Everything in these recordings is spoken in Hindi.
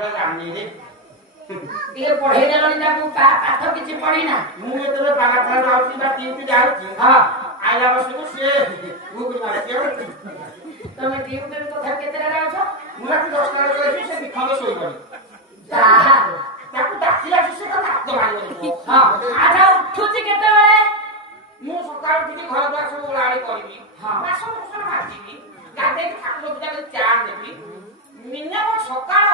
तो जाननी रे ये पढ़े देलनी ताकू पाठ किछि पढ़ी ना मु एतले पाला खान आउची बा टीवी जाउची हां आइला बसु से गुगुल मारे के तमे टीवी कथा केतरा राउछ मुला 10 टा रे से दिखंद सोई गली जाहा ताकू दाखिला से कथा तो मारी हां आधा उठुची केते बेले मु सकाळ उठी घर द्वार सब उलाड़ी करबी हां बासन कुसन मारबी गाते ठाकुर पूजा के चा देबी मिनिमम सकाळ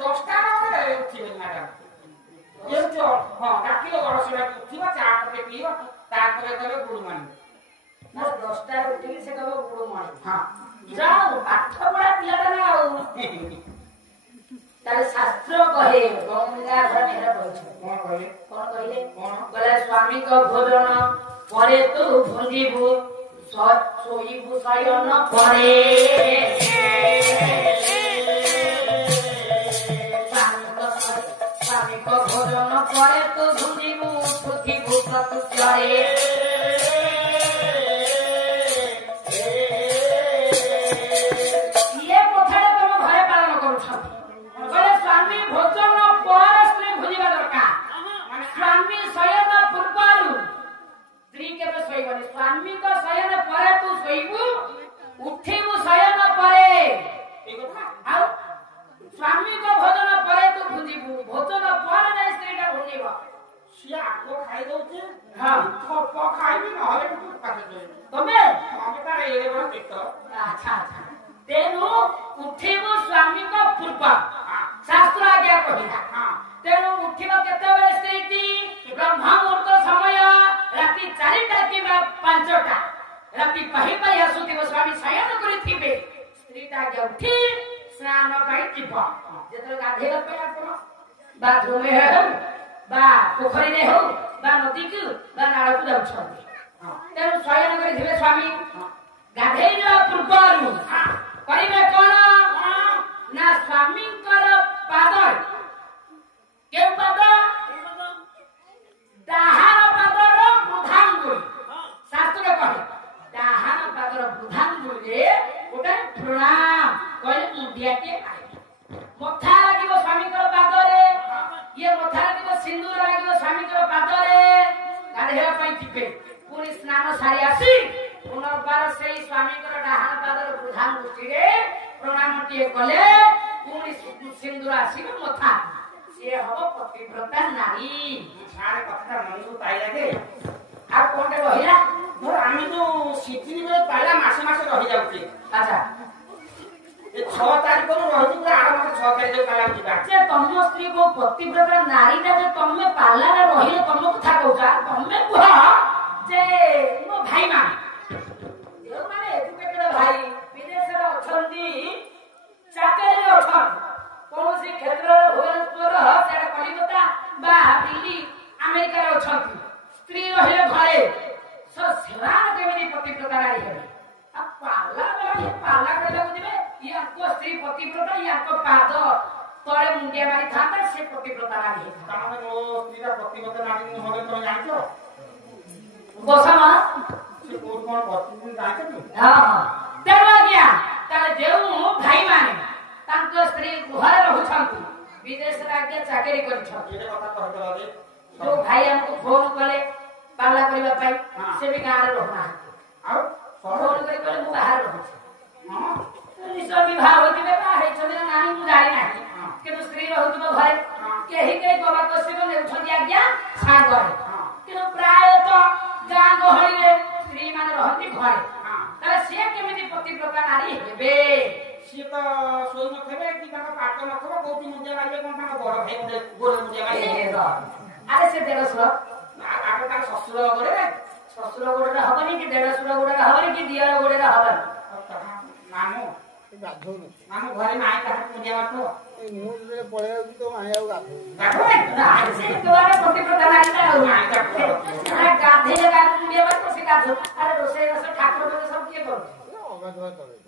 10 टा रे उठी मैडम ये तो हां डाकिलो गरसरा उठिबा चा के पीबा तापर करे गुड मॉर्निंग ना 10 टा उठी से कहबो गुड मॉर्निंग हां जाओ पाठ पढ़ा पिलाटा ना आउ ताले शास्त्र कहे गंगा घर मेरा कहछ कोन कहले बोले स्वामी को भोजन परे तू भुंजीबु सोईबु शयन परे स्वामी को भोजन परे तू भुंजीबु उठिबु प्रत्युत्तरे ये कथाटा तुम घरे पालन करूछ बोले स्वामी भोजन पर स्त्री भुजिबा दरकार स्वामी शयन पूर्वरु स्त्री के तो शोइबनी स्वामी को शयन परे तू शोइबु उठिबु शयन परे ए कथा आउ स्वामी को भोजन परे तू भुजिबु भोजन पर नै स्त्रीटा भुजिबा सिया आगो खाइ दउचे हां थप खाइबी न हले तू काटे दे तमे हमें तारे एले बड़ पेट अच्छा अच्छा तेनु उठिबु स्वामी को पूर्व शास्त्र आज्ञा कहिला हां तेनु उठिबा केते बेले स्त्रीटी ब्रह्म मुहूर्त समय राति 4टा किबा 5टा राति पहि पहि आसुथिबो स्वामी शयन करिथिबे स्त्रीटा के उठी स्नान पाई जिबो जेतरे गाधेला पे आपण बाथरूम में हो बा पोखरी रे हो बा नदी को बा नाळ को जाउछथि तेनु शयन करिथिबे स्वामी गाधेला पूर्वरु करिबे कोन ना स्वामी कर पाद के पाद दाहार पादर बुधांगुल शास्त्र कहे दाहार पादर बुधांगुल रे ओटा प्रणाम कहले मुंडिया के मथा लागिबो स्वामी कर पाद रे ये मथा लागिबो सिंदूर लागिबो स्वामी कर पाद रे गाधेवा पई जिबे पुरी स्नान सारी आसी पुनर्बार सेई स्वामी कर दाहार पादर बुधांगुल रे प्रणाम टिए कले पुरी सिंदूर आसीबो मथा से हबो पतिव्रता नारी छाड़े कथा मन को ताई लागे आ कोनटे रहिला मोर आमी तो सिटी में पाला मासे मासे रहि जाउची अच्छा ए 6 तारिख को रहि पूरा 8 मास 6 तारिख को पाला जिबा जे तम स्त्री को पतिव्रता नारी ता जे तमे पाला रे रहिले तम कथा कहउचा तमे कुहा जे मो भाई मा जो माने एजुकेटेड भाई विदेश रे अछंती चाकरी अछन कोनोसी क्षेत्र रे भुवनेश्वर सेडा कलिकता बा दिल्ली अमेरिका रे अछंती स्त्री रहिले घरे स सेवा केमिति पतिव्रता नारी हेबे आ पाला बेला पाला करला बुझिबे या को स्त्री पतिव्रता या को पाद तळे मुंडिया मारी थाता से पतिव्रता नारी हेबे ताने मो स्त्रीरा प्रतिबद्ध नारी न होले तो जानछो बसमा से कोन बत्ती जानछो तू हां हां तेवा गया ताले जेउ भाई माने तांको स्त्री घरे रहउछंती विदेश राज्य चाकरी करछंती ये कथा कहत रे जो भाई हमको फोन कले पाला करबा पाई से भी गारे रहना आउ फोन करी कले मु बाहर रहउछ हां निश्चय विवाह होतिबे बा हे छदिन नाही मु जानि नाही के स्त्री रहउतबो घरे केही के बाबा कसिबो नेउछंती आज्ञा सागर किनो प्राय तो गां गहळी रे स्त्री माने रहती घरे ताले से केमिति पतिव्रता नारी हेबे सिए तो सोई न थेबे कि ताका पाट न थबो कोती मुंडिया मारिबे कोन ताका बड़ भाई मुंडे गोरे मुंडिया मारिबे अरे से देरसुर आगे ताका ससुर गोरे ससुर गोड़े हबनी कि देरसुर गोड़े हबनी कि दियर गोड़े हबनी नामो गाधौनु नामो घरे नाई ताका मुंडिया मारतो ए मु रे पळे आउची तो माया गाधौ गाधो आज से तोरे पतिव्रता नारी ना हो अरे गाधे लगा मुंडिया मार से गाधो अरे रोसे रस ठाकुर को सब के करू अगाधवा तळे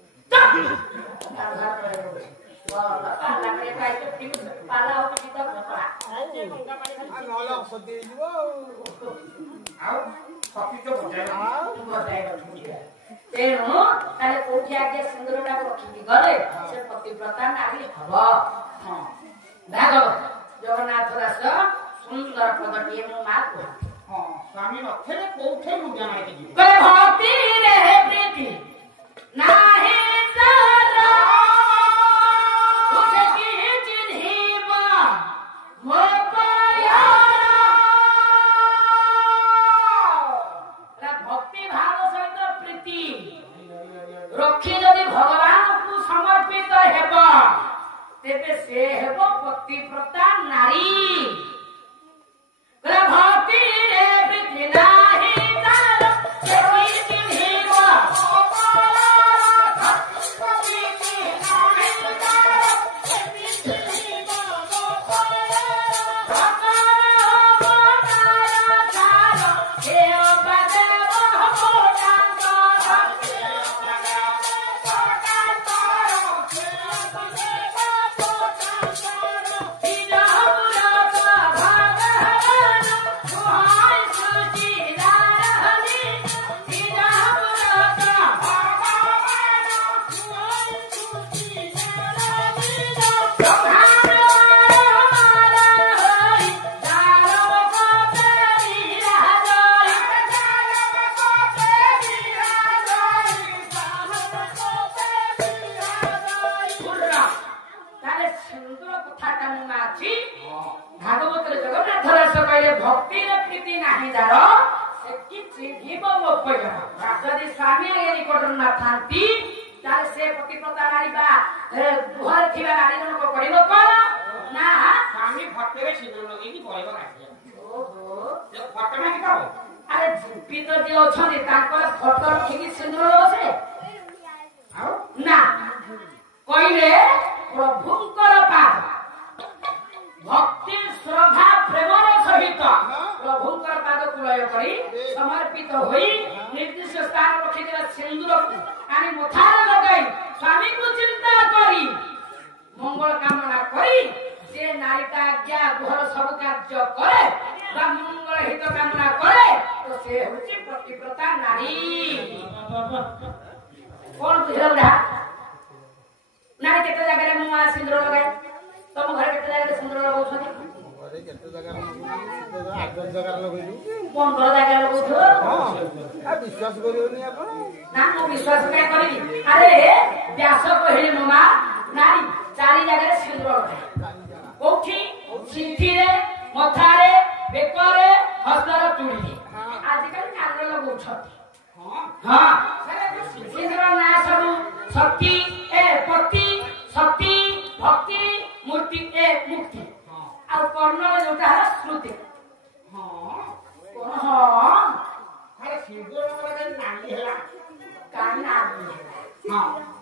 पाला करे पाई तो ठीक पाला हो कि तब पड़ा आ नला सदी जीवो आउ सफी तो बुझाय तेणु ताले कोठी आगे सिंदूरटा रखिकी गले से पतिव्रता नारी हब ଭାଗବତ ଜଗନ୍ନାଥ ଦାସ ସୁନ୍ଦର ପଦଟିଏ ମୋ ମା କୁହ। ହଁ ସ୍ୱାମୀ ନଥିଲେ କୋଉଠି ମୁଣ୍ଡିଆ ମାରିକି ଯିବେ। ଭକ୍ତିରେ ପ୍ରୀତି ନାହିଁ ତାର କି ଚିହ୍ନିବ ମୋ ଭକ୍ତି ଭାବ ସହିତ ପ୍ରୀତି ରଖି ଯଦି ଭଗବାନଙ୍କୁ ସମର୍ପିତ ହେବ ତେବେ ସେ ହେବ ପତିବ୍ରତା ନାରୀ। ଭକ୍ତିରେ ପ୍ରୀତି ନାହିଁ ତାର ସେ କି ଚିହ୍ନିବ ଭାଗବତରେ ଜଗନ୍ନାଥ ଦାସ କହିଲେ ଭକ୍ତିର ପ୍ରୀତି ନାହିଁ ଯାର ସେ କି ଚିହ୍ନିବ ମୋ ପଇସା। ଯଦି ସ୍ୱାମୀ ନିକଟରେ ନଥାନ୍ତି ତାହେଲେ ସେ ପତିବ୍ରତା ନାରୀ ବା ଗୃହରେ ଥିବା ନାରୀ ଜଣକ କରିବ କଣ ନା ସ୍ୱାମୀ ଫଟୋରେ ସିନ୍ଦୁର ଲଗେଇକି ପଳେଇବ କାଟିବ। ଓହୋ ଫଟୋ ନାହିଁ ଖାଉ। ଆରେ ଜୀବିତ ଯିଏ ଅଛନ୍ତି ତାଙ୍କର ଫଟୋ ରଖିକି ସିନ୍ଦୁର ଲଗେ ଆଉ ନା କହିଲେ ପ୍ରଭୁଙ୍କର ପାଦ ଭକ୍ତି ଶ୍ରଦ୍ଧା ପ୍ରେମର ସହିତ ପ୍ରଭୁଙ୍କର ପାଦକୁ ଲୟ କରି ସମର୍ପିତ ହୋଇ ନିର୍ଦ୍ଦିଷ୍ଟ ସ୍ଥାନ ରଖିଥିବା ସିନ୍ଦୁରକୁ ଆଣି ମଥାରେ ଲଗାଇ ସ୍ୱାମୀଙ୍କୁ ଚିନ୍ତା କରି ମଙ୍ଗଳ କାମନା କରି ଯେ ନାରୀଟା ଆଜ୍ଞା ଗୃହର ସବୁ କାର୍ଯ୍ୟ କରେ ବା ମଙ୍ଗଳ ହିତ କାମନା କରେ ତ ସେ ହେଉଛି ପତିବ୍ରତା ନାରୀ। କଣ ବୁଝିଲ ବୁଢା? ନାରୀ କେତେ ଜାଗାରେ ମୁଁ ମା ସିନ୍ଦୁର ଲଗାଏ? ତମ ଘରେ କେତେ ଜାଗାରେ ସିନ୍ଦୁର ଲଗାଉଛନ୍ତି? ଘରେ କେତେ ଜାଗାରେ ଲଗେଇଛୁ? 8 ଜାଗାରେ ଲଗେଇଛୁ। 15 ଜାଗାରେ ଲଗାଉଥିବ। ବିଶ୍ୱାସ କରିବନି ଆପଣ? ନା ମୁଁ ବିଶ୍ୱାସ କାଇଁ କରିବି? ଆରେ ବ୍ୟାସ କହିଲେ ମୋ ମା ନାରୀ 4 ଜାଗାରେ ସିନ୍ଦୁର ଲଗାଏ। କୋଉଠି? ସିନ୍ଥିରେ, ମଥାରେ, ବେକରେ, ହସ୍ତର ଚୁଡ଼ିରେ। ଆଜିକାଲି କାନରେ ଲଗାଉଛନ୍ତି। ହଁ ସିନ୍ଦୁର ନାଁ ସବୁ ଶକ୍ତି ପତି ଶକ୍ତି ଭକ୍ତି ମୂର୍ତ୍ତି ମୁକ୍ତି ଆଉ କର୍ଣ୍ଣରେ ଯୋଉଟା ହେଲା ସ୍ମୃତି।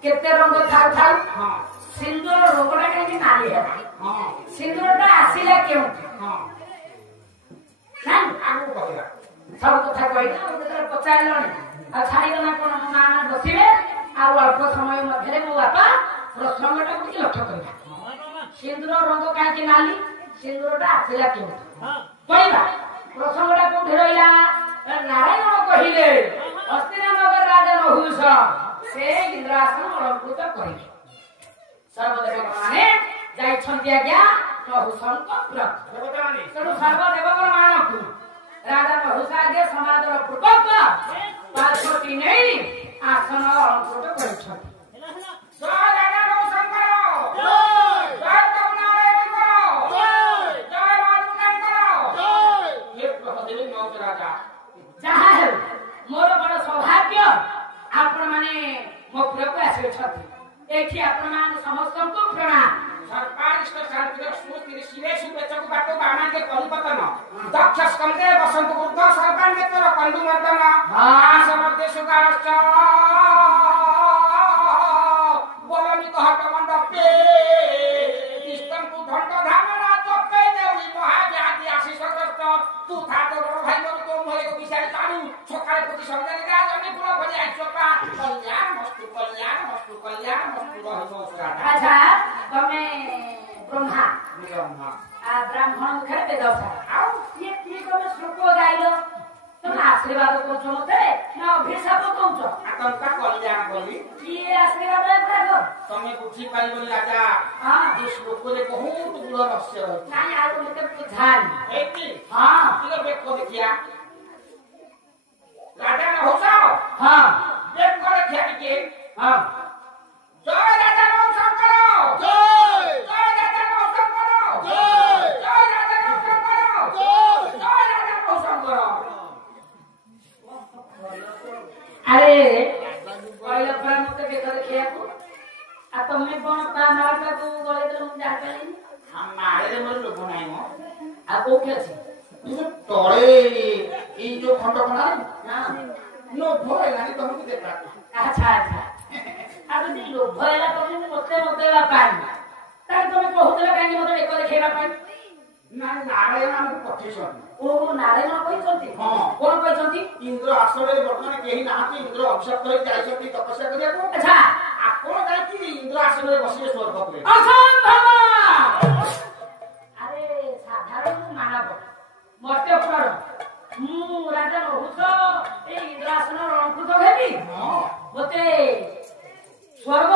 କେତେ ରଙ୍ଗ ଥାଉ ଥାଉ ସିନ୍ଦୁର ରଙ୍ଗଟା କାହିଁକି ନାଲି ହେଲା? ସିନ୍ଦୁରଟା ଆସିଲା କେଉଁଠି? ସବୁ କଥା କହିଲେ ଆଉ ଯେତେବେଳେ ପଚାରିଲଣି ଆଉ ଛାଡ଼ିଗଲା କଣ ମୋ ମା ବସିବେ ଆଉ ଅଳ୍ପ ସମୟ ମଧ୍ୟରେ ମୋ ବାପା ପ୍ରସଙ୍ଗଟାକୁ ଟିକେ ଲକ୍ଷ୍ୟ କରିବା। ସିନ୍ଦୁର ରଙ୍ଗ କାହିଁକି ନାଲି? ସିନ୍ଦୁରଟା ଆସିଲା କେଉଁଠି? କହିବା ପ୍ରସଙ୍ଗଟା କୋଉଠି ରହିଲା? ନାରାୟଣ କହିଲେ ହସ୍ତିନାନଗର ରାଜା ନହୁଷ ସେ ଇନ୍ଦ୍ରାସନ ଅଳଙ୍କୃତ କରିବେ। ସର୍ବଦେବକ ମାନେ ଯାଇଛନ୍ତି ଆଜ୍ଞା ନହୁଷଙ୍କ ତେଣୁ ସର୍ବଦେବକ ମାନଙ୍କୁ ରାଜା ନହୁଷ ଆଗେ ସମାଜର ପୂର୍ବକ ପାର୍ଶ୍ୱଟି ନେଇ ଆସନ ଅଳଙ୍କୃତ କରିଛନ୍ତି। ଯାହା ହେଉ ମୋର ବଡ ସୌଭାଗ୍ୟ ଆପଣ ମାନେ ମୋ ପୁରକୁ ଆସିଅଛନ୍ତି। ଏଠି ଆପଣ ମାନେ ସମସ୍ତଙ୍କୁ ପ୍ରଣାମ। ସର୍ବାରିଷ୍ଟ ଶାନ୍ତିର ସ୍ମୃତିରେ ଶିରେ ଶୁଭେଚ୍ଛାକୁ ବାଟ ବାମାଙ୍କେ ପରିପତନ ଦକ୍ଷ ସ୍କନ୍ଧେ ବସନ୍ତ ବୁଦ୍ଧ ସର୍ବାଙ୍ଗେତର କଣ୍ଡୁ ମର୍ଦ୍ଦନ ଆସ ମଧ୍ୟ ସୁଗାରଶ୍ଚ ବଲମିତ ହଟ ମଣ୍ଡପେ ଇଷ୍ଟଙ୍କୁ ଦଣ୍ଡ ଧାମନା ଚପେ ଦେଉଳି ମହାବ୍ୟାଧି ଆଶିଷଗ୍ରସ୍ତ ତୁ ଥାତ ବଡ଼ ଭାଇ ତୋ ମରେ ବିଷାରି ତାଣୁ ସକାଳେ ପ୍ରତି ସନ୍ଧ୍ୟାରେ ରାଜନୀ କୁଳ ଭଳି ଆଇଚପା କଲ୍ୟାଣ ମସ୍ତୁ ରହିବ ସୁରାଧା। ଆଚ୍ଛା ତମେ ବ୍ରହ୍ମା ବ୍ରାହ୍ମଣ ମୁଖରେ ବେଦ ଆଉ କିଏ କିଏ ତମେ ଶ୍ଲୋକ ଗାଇଲ? ତମେ ଆଶୀର୍ବାଦ କରୁଛ ମତେ ନା ଅଭିଶାପ କହୁଛ? ଆତଙ୍କା କଲ୍ୟାଣ କଲି କିଏ ଆଶୀର୍ବାଦ ଏଗୁଡ଼ାକ? ତମେ ବୁଝିପାରିବନି ରାଜା ଏ ଶ୍ଲୋକରେ ବହୁତ ଗୁଣ ମୂଳ ରହସ୍ୟ ରହିଛି। ନାଇଁ ଆଉ ମତେ ବୁଝାନି। ହେଇକି ହଁ ଟିକେ ବେକ ଦେଖିଆ। ରାଜା ରହୁଛ ହଁ ବେକ ଦେଖିଆ ଟିକେ। ହଁ ଜୟ ରାଜା ନୌଶଙ୍କର। ଜୟ ଜୟ ରାଜା ନୌଶଙ୍କର। ଜୟ ଜୟ ରାଜା ନୌଶଙ୍କର। ଜୟ ଜୟ ରାଜା ନୌଶଙ୍କର। ଆରେ କହିଲା ପରା ମତେ ବେକ ଦେଖିବାକୁ। ଆଉ ତମେ କଣ ତା ନାଳଟାକୁ ଗଳେଇ ଦେଲ ମୁଁ ଜାଣିପାରିଲିନି। ମାଳିରେ ମୋର ଲୋଭ ନାହିଁ ମ। ଆଉ କୋଉଠି ଅଛି? ଏ ଯୋଉ ତଳେ ଏଇ ଯୋଉ ଖଣ୍ଡ କଣାରେ ହଁ ଲୋଭ ହେଲାନି ତମକୁ ଦେଖା। ଆଚ୍ଛା ଆଚ୍ଛା। ଆଉ ଯଦି ଲୋଭ ହେଲା ତମକୁ ମତେ ବତେଇବା ପାଇଁ ତାହେଲେ ତମେ କହୁଥିଲ କାହିଁକି ମତେ ବେକ ଦେଖେଇବା ପାଇଁ? ନା ନାରାୟଣ ଆମକୁ ପଠେଇଛନ୍ତି। ଓ ନାରାୟଣ କହିଛନ୍ତି? ହଁ। କଣ କହିଛନ୍ତି? ଇନ୍ଦ୍ର ଆଶ୍ରମରେ ବର୍ତ୍ତମାନ କେହି ନାହାନ୍ତି। ଇନ୍ଦ୍ର ଅଭିଶପ୍ତ ହେଇ ଯାଇଛନ୍ତି ତପସ୍ୟା କରିବାକୁ। ଆଚ୍ଛା ଆପଣ ଯାଇକି ଇନ୍ଦ୍ର ଆଶ୍ରମରେ ବସିବେ ସ୍ୱର୍ଗପୁରେ। ଅସମ୍ଭବ। ଆରେ ସାଧାରଣ ମାନବ ମର୍ତ୍ତ୍ୟପୁର ମୁଁ ରାଜା ରହୁଛ ଏଇ ଇନ୍ଦ୍ରାସନ ରଣକୃତ ହେବି। ହଁ ମତେ ସ୍ୱର୍ଗ